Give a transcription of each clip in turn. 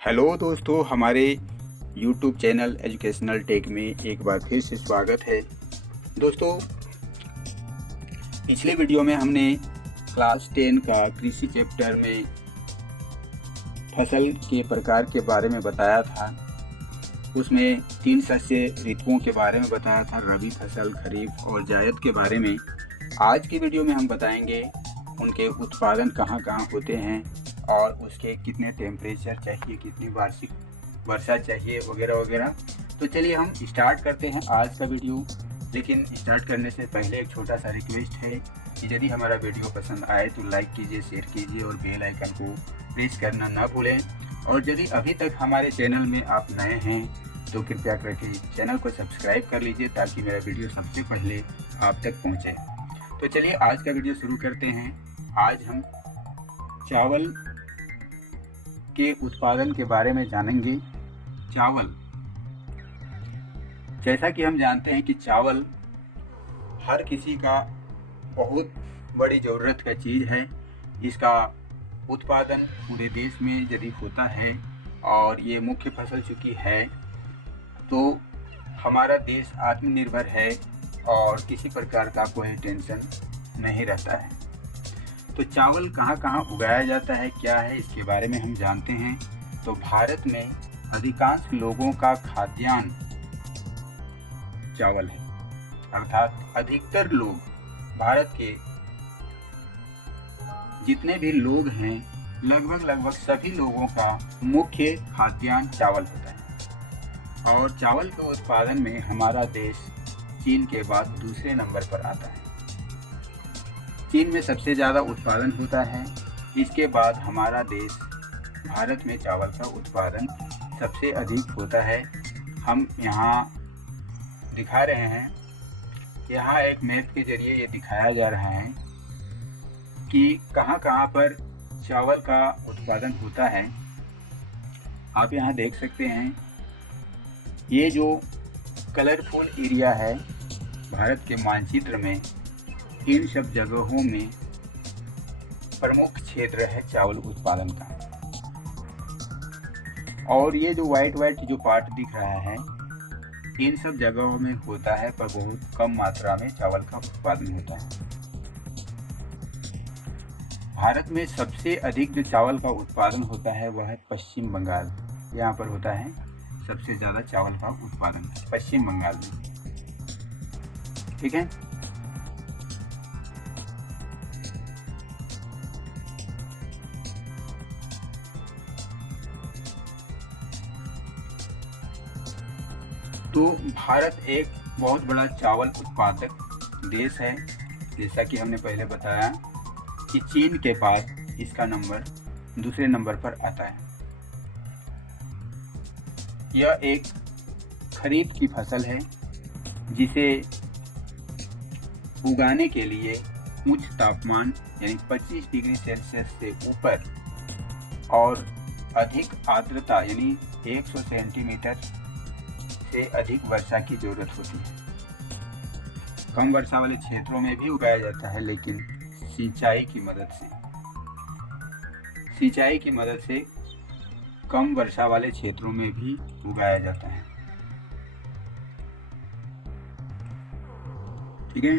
Hello दोस्तों, हमारे YouTube channel educational take में एक बार फिर से स्वागत है। दोस्तों, पिछले वीडियो में हमने क्लास 10 का कृषि चैप्टर में फसल के प्रकार के बारे में बताया था। उसमें 3 शस्य ऋतुओं के बारे में बताया था, रबी फसल, खरीफ और जायद के बारे में। आज की वीडियो में हम बताएंगे उनके उत्पादन कहाँ कहाँ होते हैं और उसके कितने टेम्परेचर चाहिए, कितनी वार्षिक वर्षा चाहिए वगैरह वगैरह। तो चलिए हम स्टार्ट करते हैं आज का वीडियो। लेकिन स्टार्ट करने से पहले एक छोटा सा रिक्वेस्ट है कि यदि हमारा वीडियो पसंद आए तो लाइक कीजिए, शेयर कीजिए और बेल आइकन को प्रेस करना ना भूलें। और यदि अभी तक हमारे चैनल में आप नए हैं तो कृपया करके चैनल को सब्सक्राइब कर लीजिए ताकि मेरा वीडियो सबसे पहले आप तक पहुँचे। तो चलिए आज का वीडियो शुरू करते हैं। आज हम चावल के उत्पादन के बारे में जानेंगे। चावल, जैसा कि हम जानते हैं कि चावल हर किसी का बहुत बड़ी ज़रूरत का चीज़ है। इसका उत्पादन पूरे देश में यदि होता है और ये मुख्य फसल चूँकि है तो हमारा देश आत्मनिर्भर है और किसी प्रकार का कोई टेंशन नहीं रहता है। तो चावल कहाँ कहाँ उगाया जाता है, क्या है, इसके बारे में हम जानते हैं। तो भारत में अधिकांश लोगों का खाद्यान्न चावल है, अर्थात अधिकतर लोग, भारत के जितने भी लोग हैं लगभग सभी लोगों का मुख्य खाद्यान्न चावल होता है। और चावल के उत्पादन में हमारा देश चीन के बाद दूसरे नंबर पर आता है। चीन में सबसे ज़्यादा उत्पादन होता है। इसके बाद हमारा देश भारत में चावल का उत्पादन सबसे अधिक होता है। हम यहाँ दिखा रहे हैं, यहाँ एक मैप के जरिए ये दिखाया जा रहा है कि कहाँ कहाँ पर चावल का उत्पादन होता है। आप यहाँ देख सकते हैं, ये जो कलरफुल एरिया है भारत के मानचित्र में, इन सब जगहों में प्रमुख क्षेत्र है चावल उत्पादन का। और ये जो वाइट जो पार्ट दिख रहा है, इन सब जगहों में होता है पर बहुत कम मात्रा में चावल का उत्पादन होता है। भारत में सबसे अधिक जो चावल का उत्पादन होता है वह है पश्चिम बंगाल। यहाँ पर होता है सबसे ज़्यादा चावल का उत्पादन पश्चिम बंगाल में। ठीक है। तो भारत एक बहुत बड़ा चावल उत्पादक देश है। जैसा कि हमने पहले बताया कि चीन के बाद इसका नंबर दूसरे नंबर पर आता है। यह एक खरीफ की फसल है जिसे उगाने के लिए उच्च तापमान यानी 25 डिग्री सेल्सियस से ऊपर और अधिक आर्द्रता यानी 100 सेंटीमीटर से अधिक वर्षा की जरूरत होती है। कम वर्षा वाले क्षेत्रों में भी उगाया जाता है, लेकिन सिंचाई की मदद से कम वर्षा वाले क्षेत्रों में भी उगाया जाता है। ठीक है।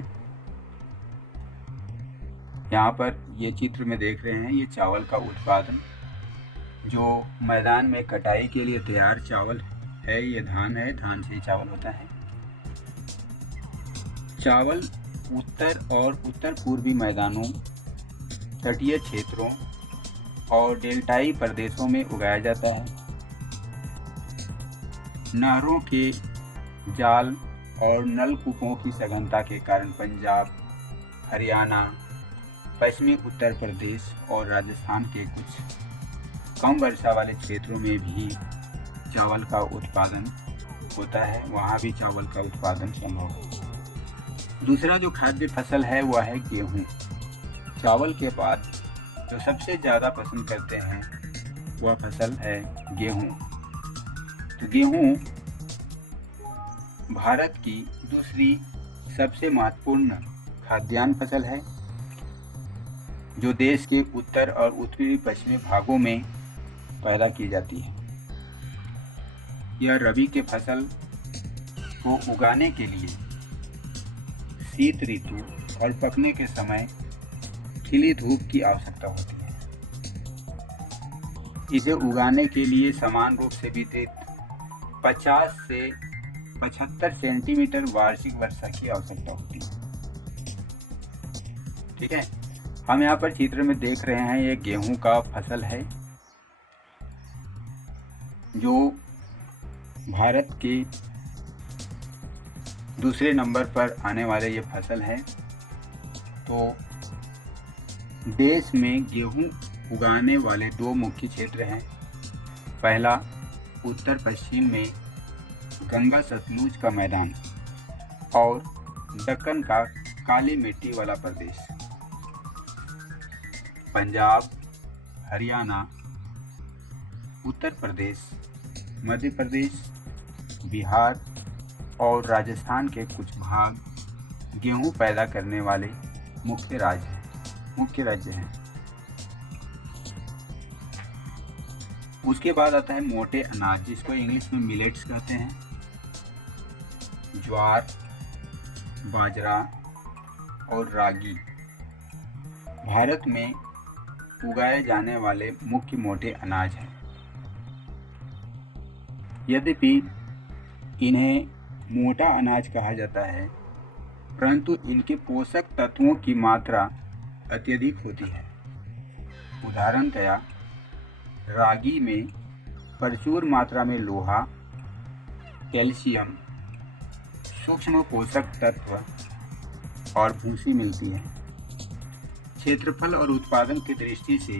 यहाँ पर ये चित्र में देख रहे हैं, ये चावल का उत्पादन जो मैदान में कटाई के लिए तैयार चावल है। ये धान है, धान से ही चावल होता है। चावल उत्तर और उत्तर पूर्वी मैदानों, तटीय क्षेत्रों और डेल्टाई प्रदेशों में उगाया जाता है। नहरों के जाल और नलकूपों की सघनता के कारण पंजाब, हरियाणा, पश्चिमी उत्तर प्रदेश और राजस्थान के कुछ कम वर्षा वाले क्षेत्रों में भी चावल का उत्पादन होता है, वहाँ भी चावल का उत्पादन संभव है। दूसरा जो खाद्य फसल है वह है गेहूँ। चावल के बाद जो सबसे ज़्यादा पसंद करते हैं वह फसल है गेहूँ। तो गेहूँ भारत की दूसरी सबसे महत्वपूर्ण खाद्यान्न फसल है जो देश के उत्तर और उत्तरी पश्चिमी भागों में पैदा की जाती है। यह रबी के फसल को उगाने के लिए शीत ऋतु और पकने के समय खिली धूप की आवश्यकता होती है। इसे उगाने के लिए समान रूप से वितरित 50 से 75 सेंटीमीटर वार्षिक वर्षा की आवश्यकता होती है। ठीक है, हम यहाँ पर चित्र में देख रहे हैं ये गेहूं का फसल है जो भारत के दूसरे नंबर पर आने वाले ये फसल है। तो देश में गेहूं उगाने वाले दो मुख्य क्षेत्र हैं। पहला उत्तर पश्चिम में गंगा सतलुज का मैदान और दक्कन का काली मिट्टी वाला प्रदेश। पंजाब, हरियाणा, उत्तर प्रदेश, मध्य प्रदेश, बिहार और राजस्थान के कुछ भाग गेहूं पैदा करने वाले मुख्य राज्य हैं। उसके बाद आता है मोटे अनाज, जिसको इंग्लिश में मिलेट्स कहते हैं। ज्वार, बाजरा और रागी भारत में उगाए जाने वाले मुख्य मोटे अनाज हैं। यद्यपि इन्हें मोटा अनाज कहा जाता है, परंतु इनके पोषक तत्वों की मात्रा अत्यधिक होती है। उदाहरणतया रागी में प्रचुर मात्रा में लोहा, कैल्शियम, सूक्ष्म पोषक तत्व और भूसी मिलती है। क्षेत्रफल और उत्पादन की दृष्टि से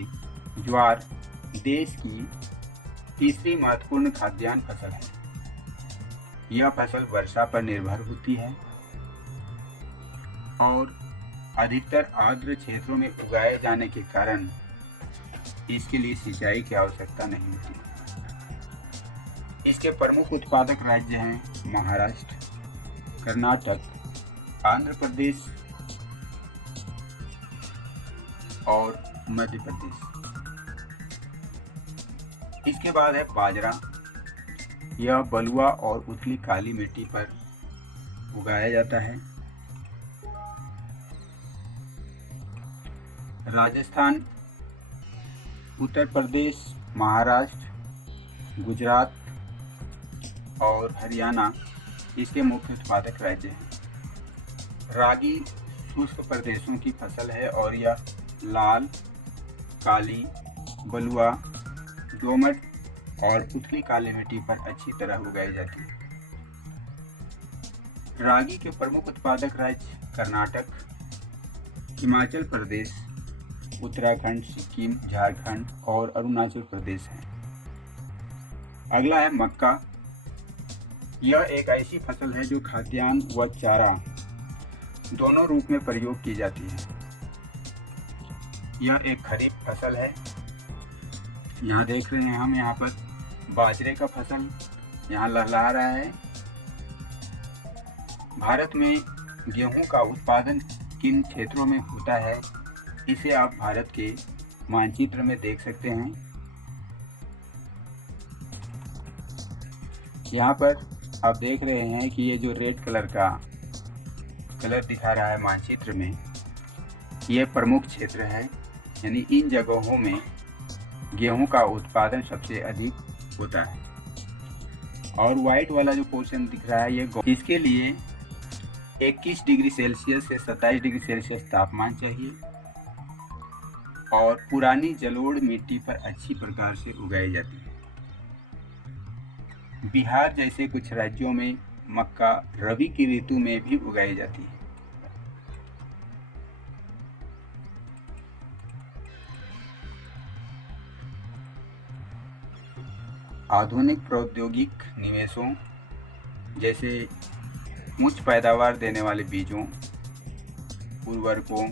ज्वार देश की तीसरी महत्वपूर्ण खाद्यान्न फसल है। यह फसल वर्षा पर निर्भर होती है और अधिकतर आर्द्र क्षेत्रों में उगाए जाने के कारण इसके लिए सिंचाई की आवश्यकता नहीं होती। इसके प्रमुख उत्पादक राज्य हैं महाराष्ट्र, कर्नाटक, आंध्र प्रदेश और मध्य प्रदेश। इसके बाद है बाजरा। यह बलुआ और उथली काली मिट्टी पर उगाया जाता है। राजस्थान, उत्तर प्रदेश, महाराष्ट्र, गुजरात और हरियाणा इसके मुख्य उत्पादक राज्य हैं। रागी शुष्क प्रदेशों की फसल है और यह लाल, काली, बलुआ, दोमट और उथली काली मिट्टी पर अच्छी तरह उगाई जाती है। रागी के प्रमुख उत्पादक राज्य कर्नाटक, हिमाचल प्रदेश, उत्तराखंड, सिक्किम, झारखंड और अरुणाचल प्रदेश हैं। अगला है मक्का। यह एक ऐसी फसल है जो खाद्यान्न व चारा दोनों रूप में प्रयोग की जाती है। यह एक खरीफ फसल है। यहाँ देख रहे हैं हम यहाँ पर बाजरे का फसल यहाँ लहलहा रहा है। भारत में गेहूं का उत्पादन किन क्षेत्रों में होता है, इसे आप भारत के मानचित्र में देख सकते हैं। यहाँ पर आप देख रहे हैं कि ये जो रेड कलर का कलर दिखा रहा है मानचित्र में, ये प्रमुख क्षेत्र है, यानी इन जगहों में गेहूं का उत्पादन सबसे अधिक होता है। और वाइट वाला जो पोर्शन दिख रहा है ये इसके लिए 21 डिग्री सेल्सियस से 27 डिग्री सेल्सियस तापमान चाहिए और पुरानी जलोढ़ मिट्टी पर अच्छी प्रकार से उगाई जाती है। बिहार जैसे कुछ राज्यों में मक्का रबी की ऋतु में भी उगाई जाती है। आधुनिक प्रौद्योगिक निवेशों जैसे उच्च पैदावार देने वाले बीजों, उर्वरकों,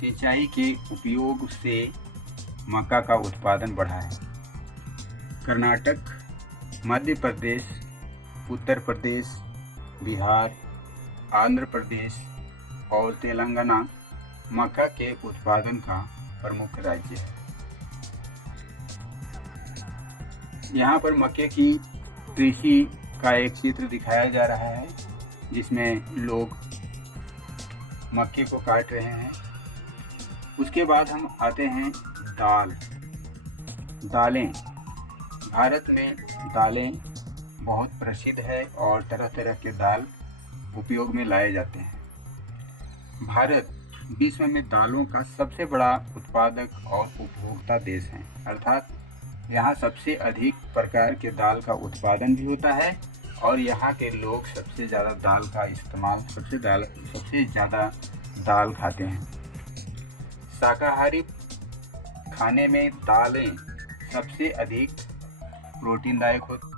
सिंचाई के उपयोग से मक्का का उत्पादन बढ़ा है। कर्नाटक, मध्य प्रदेश, उत्तर प्रदेश, बिहार, आंध्र प्रदेश और तेलंगाना मक्का के उत्पादन का प्रमुख राज्य है। यहाँ पर मक्के की कृषि का एक चित्र दिखाया जा रहा है जिसमें लोग मक्के को काट रहे हैं। उसके बाद हम आते हैं दालें। भारत में दालें बहुत प्रसिद्ध है और तरह तरह के दाल उपयोग में लाए जाते हैं। भारत विश्व में दालों का सबसे बड़ा उत्पादक और उपभोक्ता देश है, अर्थात यहाँ सबसे अधिक प्रकार के दाल का उत्पादन भी होता है और यहाँ के लोग सबसे ज़्यादा दाल का इस्तेमाल सबसे ज़्यादा दाल खाते हैं। शाकाहारी खाने में दालें सबसे अधिक प्रोटीनदायक होती